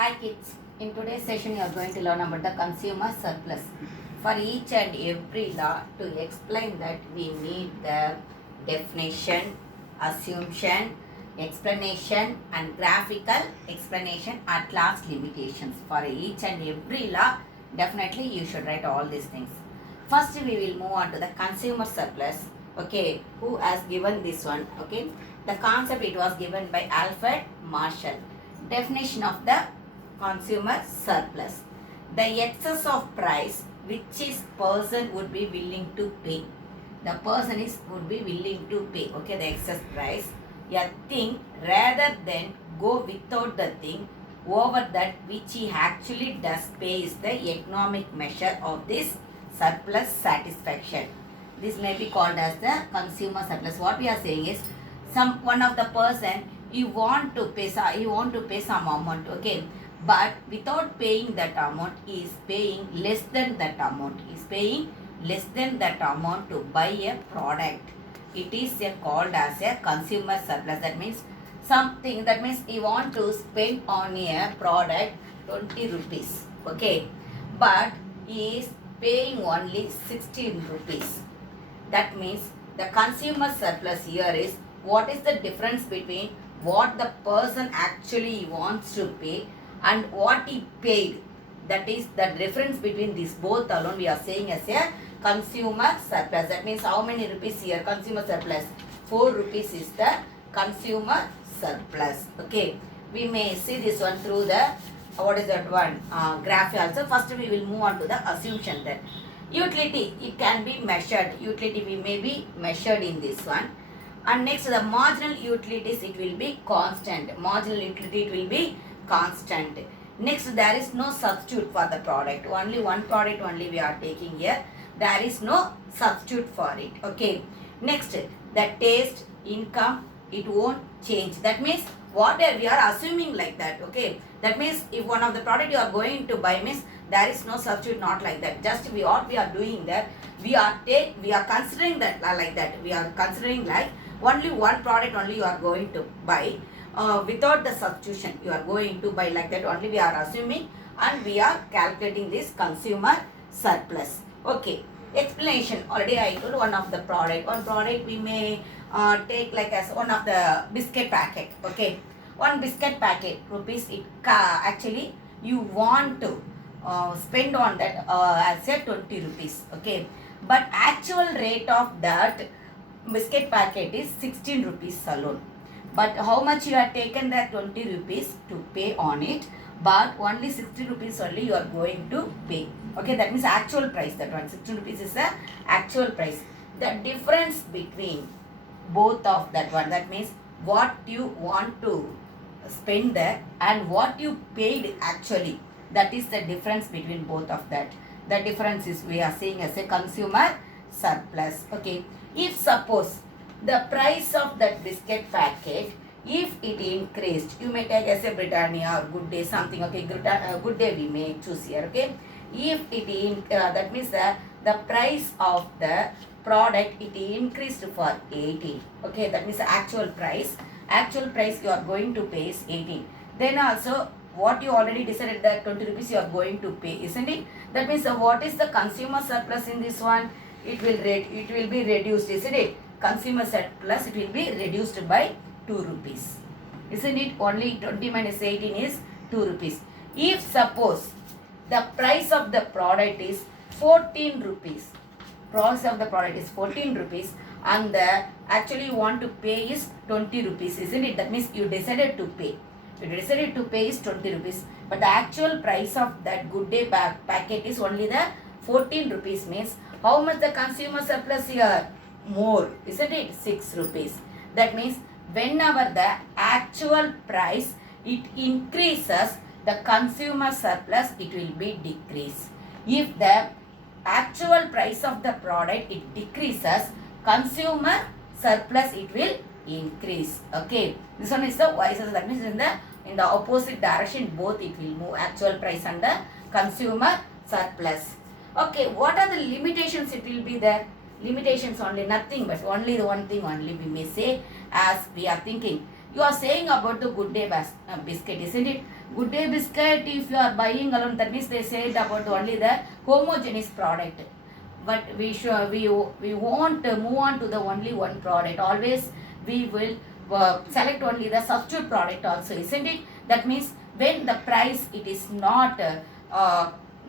Hi kids, in today's session you are going to learn about the consumer surplus. For each and every law to explain that we need the definition, assumption, explanation and graphical explanation at last limitations. For each and every law, definitely you should write all these things. First we will move on to the consumer surplus. Okay, who has given this one? Okay, the concept it was given by Alfred Marshall. Definition of the consumer surplus: the excess of price which is person would be willing to pay. The person is would be willing to pay, okay, the excess price, a thing, rather than go without the thing over that which he actually does pay, is the economic measure of this surplus satisfaction. This may be called as the consumer surplus. What we are saying is, one of the person, you want to pay some amount, okay, but without paying that amount, he is paying less than that amount. He is paying less than that amount to buy a product. It is called as a consumer surplus. That means something, that means he want to spend on a product 20 rupees, okay, but he is paying only 16 rupees. That means the consumer surplus here is, what is the difference between what the person actually wants to pay and what he paid. That is the difference between these both alone we are saying as a consumer surplus. That means how many rupees here? Consumer surplus 4 rupees is the consumer surplus. Okay, we may see this one through the what is that one graph also. First we will move on to the assumption. Then utility, it can be measured. Utility we may be measured in this one. And next the marginal utilities, it will be constant. Marginal utility, it will be constant. Next, there is no substitute for the product. Only one product only we are taking here. There is no substitute for it. Okay. Next, the taste, income, it won't change. That means what we are assuming like that. Okay. That means if one of the product you are going to buy means there is no substitute, not like that. Just what we are doing that, we are considering that like that. We are considering like only one product only you are going to buy. Without the substitution you are going to buy, like that only we are assuming, and we are calculating this consumer surplus. Okay, explanation. Already I told one of the product. One product we may take like as one of the biscuit packet. Okay, one biscuit packet rupees, it actually you want to spend on that as a 20 rupees. Okay, but actual rate of that biscuit packet is 16 rupees alone. But how much you have taken that 20 rupees to pay on it, but only 60 rupees only you are going to pay. Okay, that means actual price. That one 16 rupees is the actual price. The difference between both of that one, that means what you want to spend there and what you paid actually, that is the difference between both of that. The difference is we are saying as a consumer surplus. Okay, if suppose the price of that biscuit packet, if it increased, you may take as a Britannia or Good Day something. Okay, Good Day we may choose here. Okay, if it that means the price of the product, it increased for 18. Okay, that means the actual price you are going to pay is 18. Then also what you already decided that 20 rupees you are going to pay, isn't it? That means what is the consumer surplus in this one? It will be reduced, isn't it? Consumer surplus, it will be reduced by 2 rupees. Isn't it? Only 20 minus 18 is 2 rupees. If suppose the price of the product is 14 rupees, price of the product is 14 rupees and the actually you want to pay is 20 rupees, isn't it? That means you decided to pay. You decided to pay is 20 rupees, but the actual price of that Good Day packet is only the 14 rupees, means how much the consumer surplus here? More, isn't it? 6 rupees. That means whenever the actual price it increases, the consumer surplus it will be decrease. If the actual price of the product it decreases, consumer surplus it will increase. Okay, this one is the vice versa. That means in the opposite direction both it will move, actual price and the consumer surplus. Okay, what are the limitations it will be there? Limitations only, nothing but only the one thing only we may say as we are thinking. You are saying about the Good Day biscuit, isn't it? Good Day biscuit, if you are buying alone, that means they said about only the homogeneous product. But we won't move on to the only one product. Always we will select only the substitute product also, isn't it? That means when the price it is not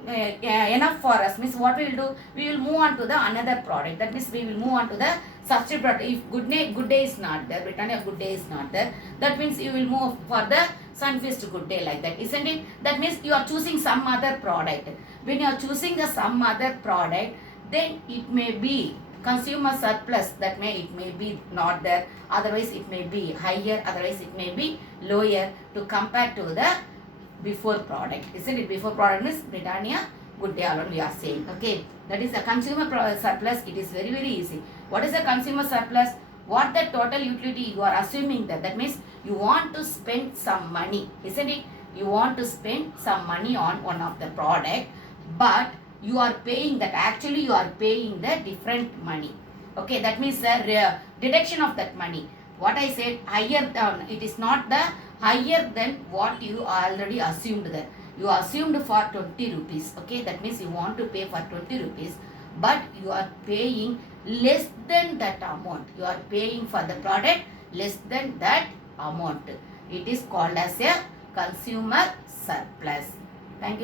enough for us, means what we will do, we will move on to the another product. That means we will move on to the substitute product. If Good Day is not there, Britannia Good Day is not there, that means you will move for the Sunfeast Good Day, like that, isn't it? That means you are choosing some other product. When you are choosing the some other product, then it may be consumer surplus, that it may be not there, otherwise it may be higher, otherwise it may be lower to compare to the before product, isn't it? Before product means Britannia Good Day alone we are saying. Okay, that is the consumer surplus. It is very easy. What is the consumer surplus? What the total utility you are assuming that means you want to spend some money, isn't it? You want to spend some money on one of the product, but you are paying that, actually you are paying the different money. Okay, that means the deduction of that money. What I said, higher down, it is not the higher than what you already assumed there. You assumed for 20 rupees. Okay, that means you want to pay for 20 rupees, but you are paying less than that amount. You are paying for the product less than that amount. It is called as a consumer surplus. Thank you.